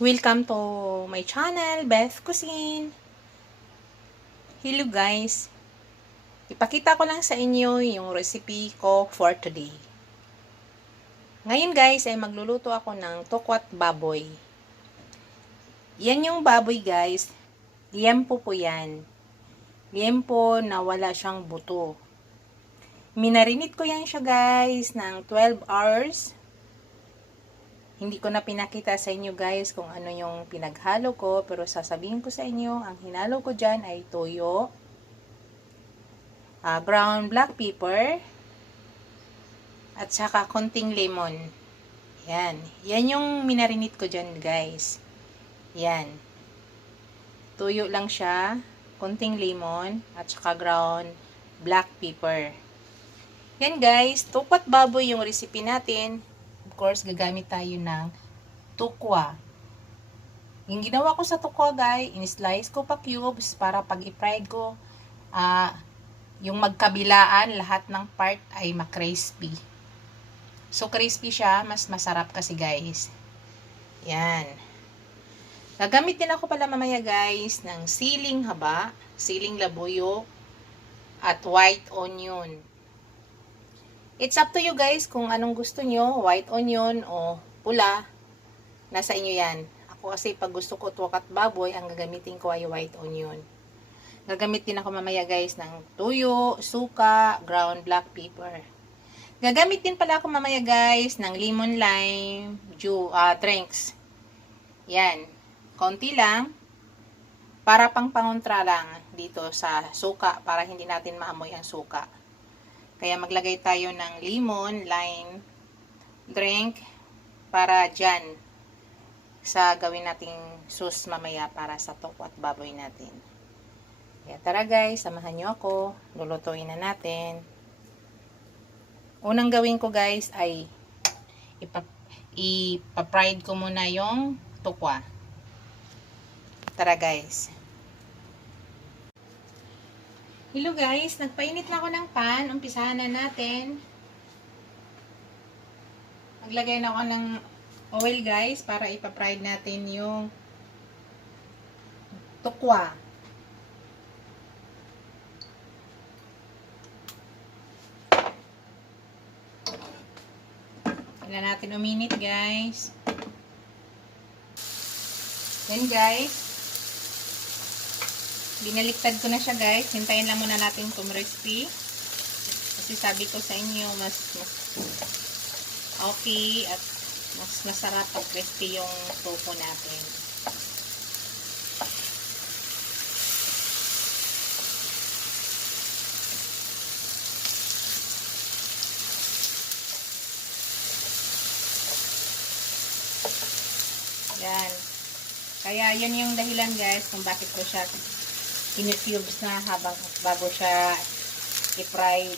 Welcome to my channel, Beth Cuisine. Hello guys. Ipakita ko lang sa inyo yung recipe ko for today. Ngayon guys ay magluluto ako ng tokwat baboy. Yan yung baboy guys. Liempo po yan. Liempo na wala siyang buto. Minarinate ko yan siya guys ng 12 hours. Hindi ko na pinakita sa inyo guys kung ano yung pinaghalo ko, pero sasabihin ko sa inyo, ang hinalo ko dyan ay toyo, ground black pepper, at saka konting lemon. Yan. Yan yung minarinate ko dyan guys. Yan. Toyo lang siya, konting lemon, at saka ground black pepper. Yan guys, tukwat baboy yung recipe natin. Of course, gagamit tayo ng tukwa. Yung ginawa ko sa tukwa guys, in-slice ko pa cubes para pag i-fried ko, yung magkabilaan, lahat ng part ay makrispy. So, crispy siya, mas masarap kasi guys. Yan. Gagamit din ako pala mamaya guys ng siling haba, siling labuyo, at white onion. It's up to you guys kung anong gusto nyo, white onion o pula, nasa inyo yan. Ako kasi pag gusto ko tuwak at baboy, ang gagamitin ko ay white onion. Gagamit din ako mamaya guys ng tuyo, suka, ground black pepper. Gagamit din pala ako mamaya guys ng lemon lime, drinks. Yan, konti lang, para pang pangontra lang dito sa suka, para hindi natin maamoy ang suka. Kaya maglagay tayo ng lemon, lime, drink para dyan sa gawin nating sauce mamaya para sa tokwat baboy natin. Kaya tara guys, samahan nyo ako. Lulutuin na natin. Unang gawin ko guys ay ipa-fried ko muna yung tokwa. Tara guys. Hello guys, nagpainit na ako ng pan. Umpisahan na natin. Maglagay na ako ng oil guys para ipa-fried natin yung tukwa. Kailan natin uminit guys. Then guys, binaliktad ko na siya guys. Hintayin lang muna natin kumrispy. Kasi sabi ko sa inyo, mas okay at mas masarap pag crispy yung tofu natin. Yan. Kaya yun yung dahilan guys kung bakit ko siya kinitubes na bago siya i-fry.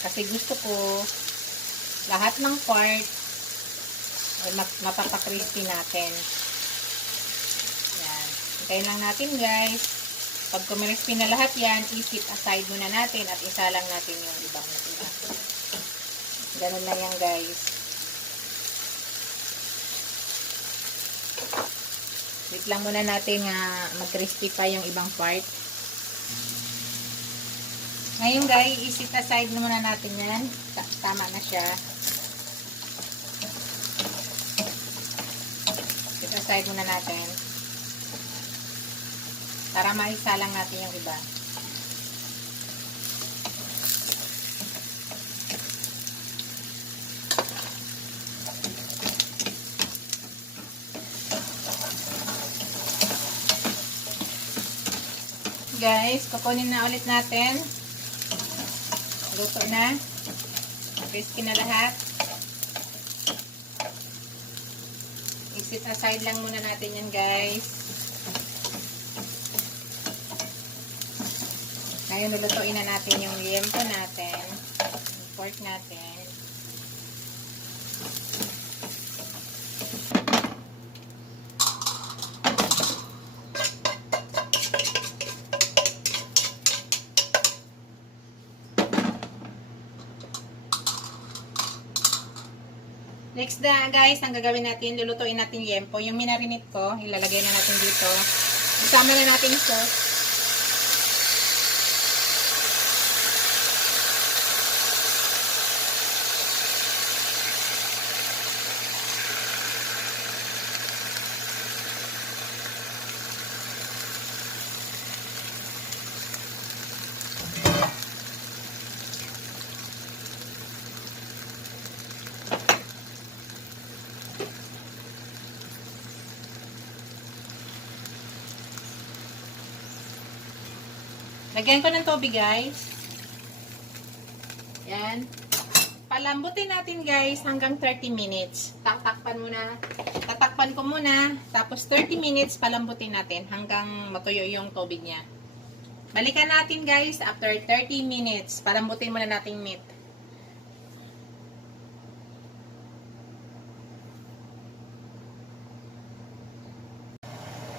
Kasi gusto ko lahat ng part ay mapapakrispy natin. Yan. Hintayin lang natin guys. Pag kumirispy na lahat yan, i-set aside muna natin at isa lang natin yung ibang natira. Ganun lang yan guys. Wait lang muna natin mag-crispy pa yung ibang part. Ngayon guys, i-set aside muna natin yan. Tama na siya. Set aside muna natin. Para maisa lang natin yung iba. Guys, kukunin na ulit natin. Luto na. Crispy na lahat. I-set aside lang muna natin yan guys. Ngayon, lulutuin na natin yung liempo natin. Yung pork natin. Next na guys, ang gagawin natin, lulutuin natin yempo. Yung minarinate ko, ilalagay na natin dito. Isama na natin ito. Lagyan ko ng tubig guys. Yan. Palambutin natin guys hanggang 30 minutes. Tatakpan muna. Tatakpan ko muna. Tapos 30 minutes palambutin natin hanggang matuyo yung tubig niya. Balikan natin guys after 30 minutes. Palambutin muna natin meat.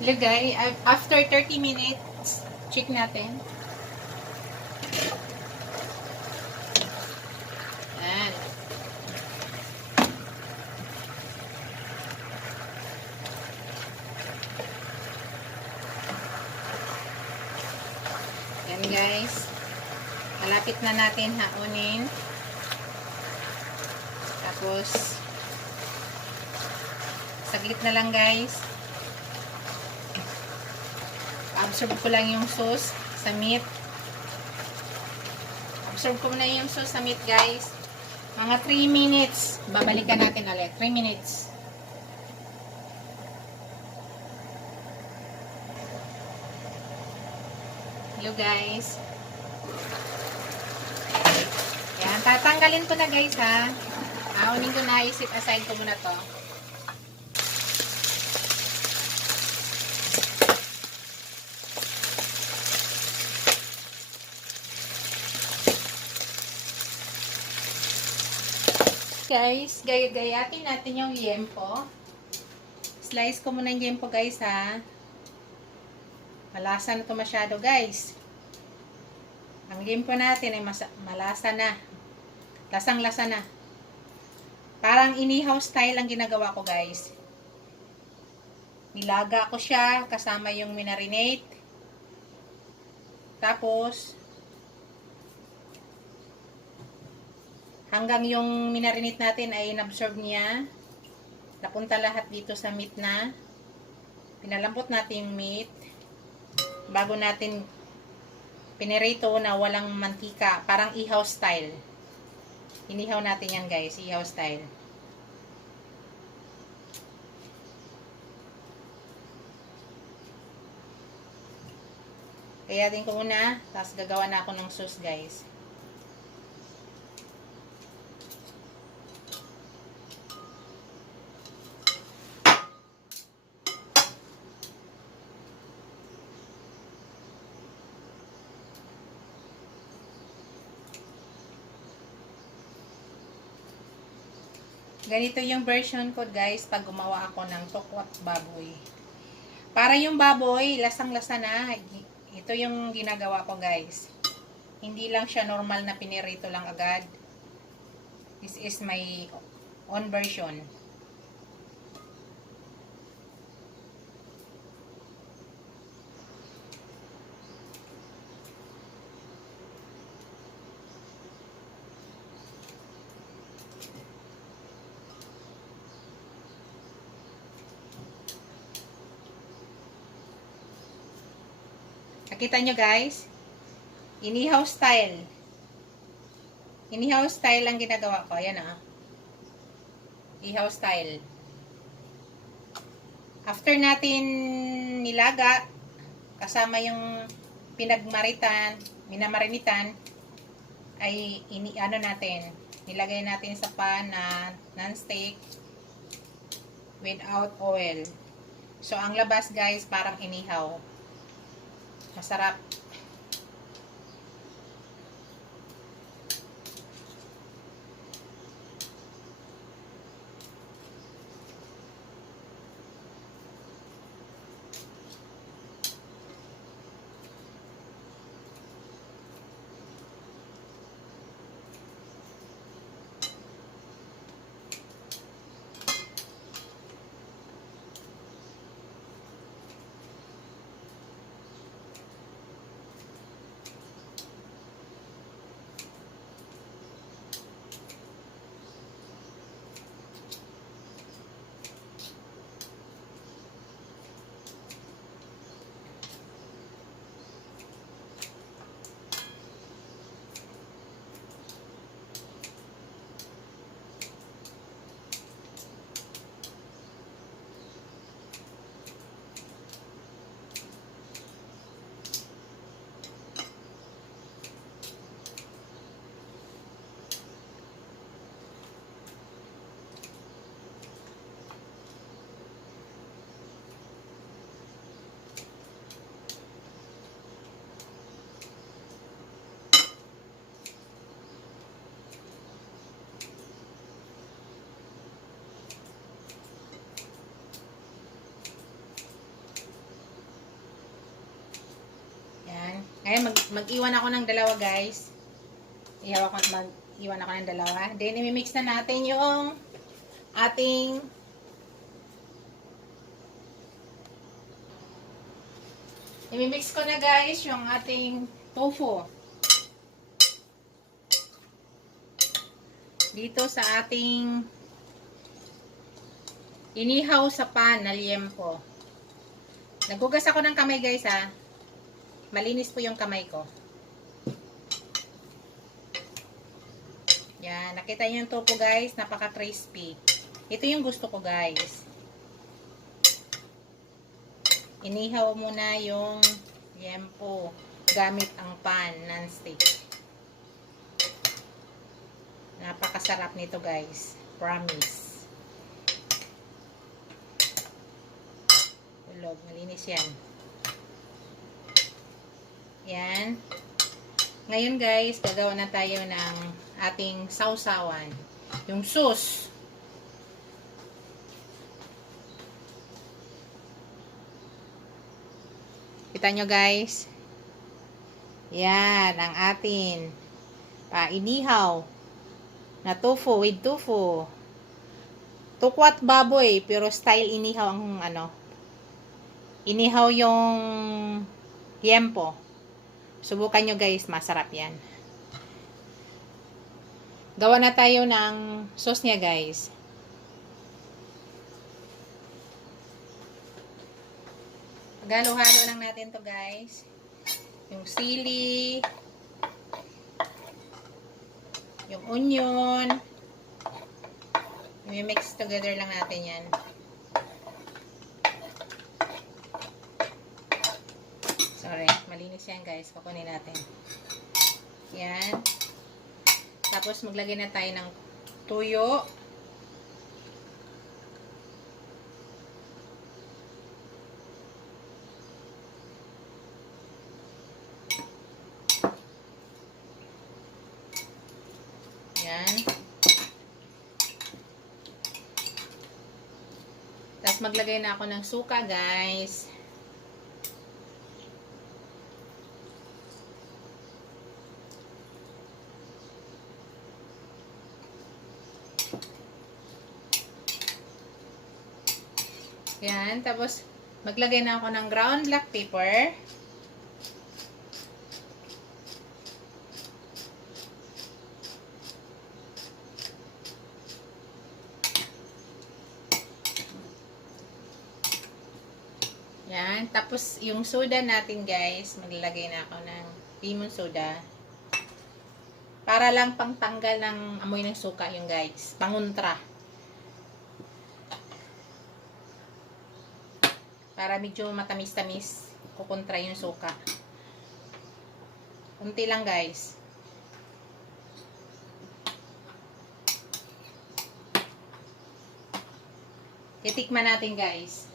Lagay. After 30 minutes, check natin. Yan. Yan guys. Malapit na natin haunin. Tapos saglit na lang guys. Absorb ko lang yung sauce sa meat. Absorb ko na yung sauce sa meat guys. Mga 3 minutes. Babalikan natin ulit. 3 minutes. Hello guys. Yan. Tatanggalin ko na guys ha. Aunin ko na. Isit aside ko muna to. Guys, gayatin natin yung yempo. Slice ko muna yung yempo guys ha. Malasa na to masyado guys. Ang yempo natin ay malasa na. Lasang-lasa na. Parang inihaw style ang ginagawa ko guys. Nilaga ko siya kasama yung minarinate. Tapos hanggang yung minarinate natin ay inabsorb niya. Napunta lahat dito sa meat na. Pinalambot natin yung meat. Bago natin pinirito na walang mantika. Parang ihaw style. Inihaw natin yan guys. Ihaw style. Kaya din ko muna. Tapos gagawa na ako ng sauce guys. Ganito yung version ko guys pag gumawa ako ng tokwat baboy. Para yung baboy, lasang-lasa na. Ito yung ginagawa ko guys. Hindi lang siya normal na pinirito lang agad. This is my own version. Nakita nyo guys? Inihaw style. Inihaw style ang ginagawa ko. Ayan ah. Ihaw style. After natin nilaga, kasama yung minamarinitan, ay ano natin, nilagay natin sa pan na non-stick without oil. So, ang labas guys, parang inihaw. Masarap. Ngayon, mag-iwan ako ng dalawa, guys. Mag-iwan ako ng dalawa. Then, imimix na natin yung ating imimix ko na, guys, yung ating tofu. Dito sa ating inihaw sa pan na liempo. Nagugas ako ng kamay, guys, ha. Malinis po yung kamay ko. Yan. Nakita niyo yung tofu, guys. Napaka-crispy. Ito yung gusto ko, guys. Inihaw muna yung liempo gamit ang pan non-stick. Napakasarap nito, guys. Promise. Ulog. Malinis yan. Yan. Ngayon, guys, gagawa na tayo ng ating sausawan. Yung sauce. Kita nyo, guys. Yan. Ang atin painihaw na tofu with tofu. Tukwat baboy, pero style inihaw ang ano. Inihaw yung liempo. Subukan nyo, guys, masarap yan. Gawa na tayo ng sauce niya, guys. Halo-halo lang natin to, guys. Yung sili, yung onion, i-mix together lang natin yan. Sorry, malinis yan, guys. Kukunin natin. Yan. Tapos maglagay na tayo ng tuyo. Yan. Tapos maglagay na ako ng suka, guys. Yan. Tapos, maglagay na ako ng ground black pepper. Yan. Tapos, yung soda natin, guys, maglagay na ako ng lemon soda. Para lang pangtanggal ng amoy ng suka yung, guys. Panguntra. Para medyo matamis-tamis, kukontra yung suka. Kunti lang, guys. Titikman natin, guys.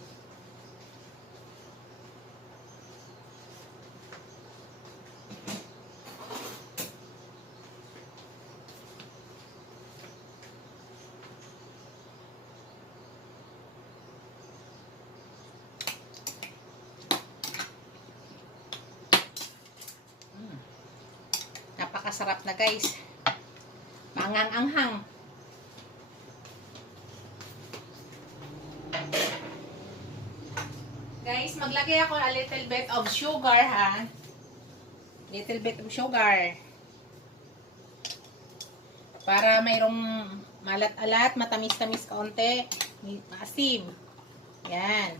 Napakasarap na, guys. Maanghang-anghang. Guys, maglagay ako a little bit of sugar, ha. Little bit of sugar. Para mayroong malat-alat, matamis-tamis kaunti, maasim. Yan.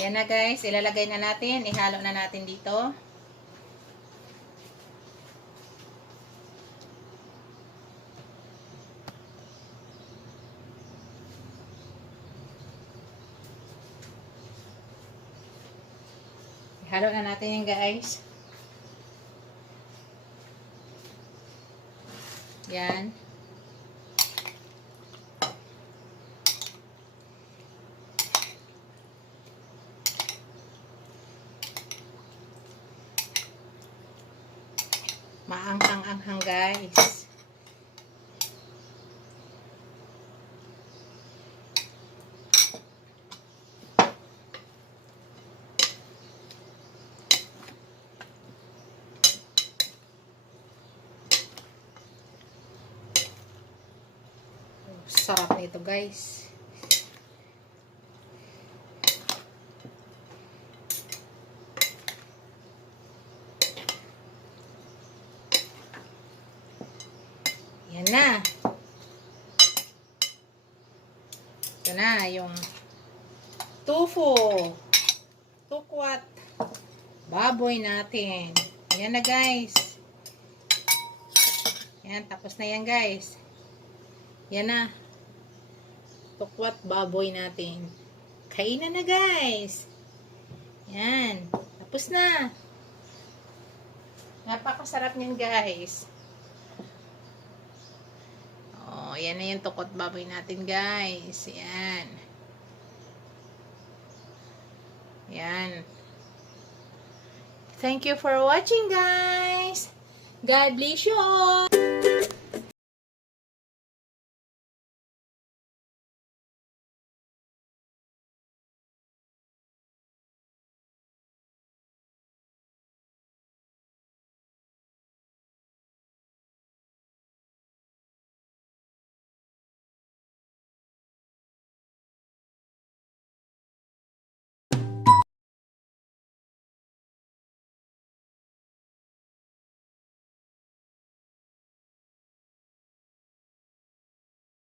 Yan na, guys, ilalagay na natin, ihalo na natin dito. Ihalo na natin yan, guys. Yan. Maanghang-anghang, guys. Napakasarap nito, guys. Yan na. Ito na yung tofu. Tukwat. Baboy natin. Yan na, guys. Yan, tapos na yan, guys. Yan na. Tukwat baboy natin. Kainan na, guys. Yan. Tapos na. Napakasarap niyan, guys. Oh, yan na yung tukwat baboy natin, guys. Yan. Yan. Thank you for watching, guys. God bless you all.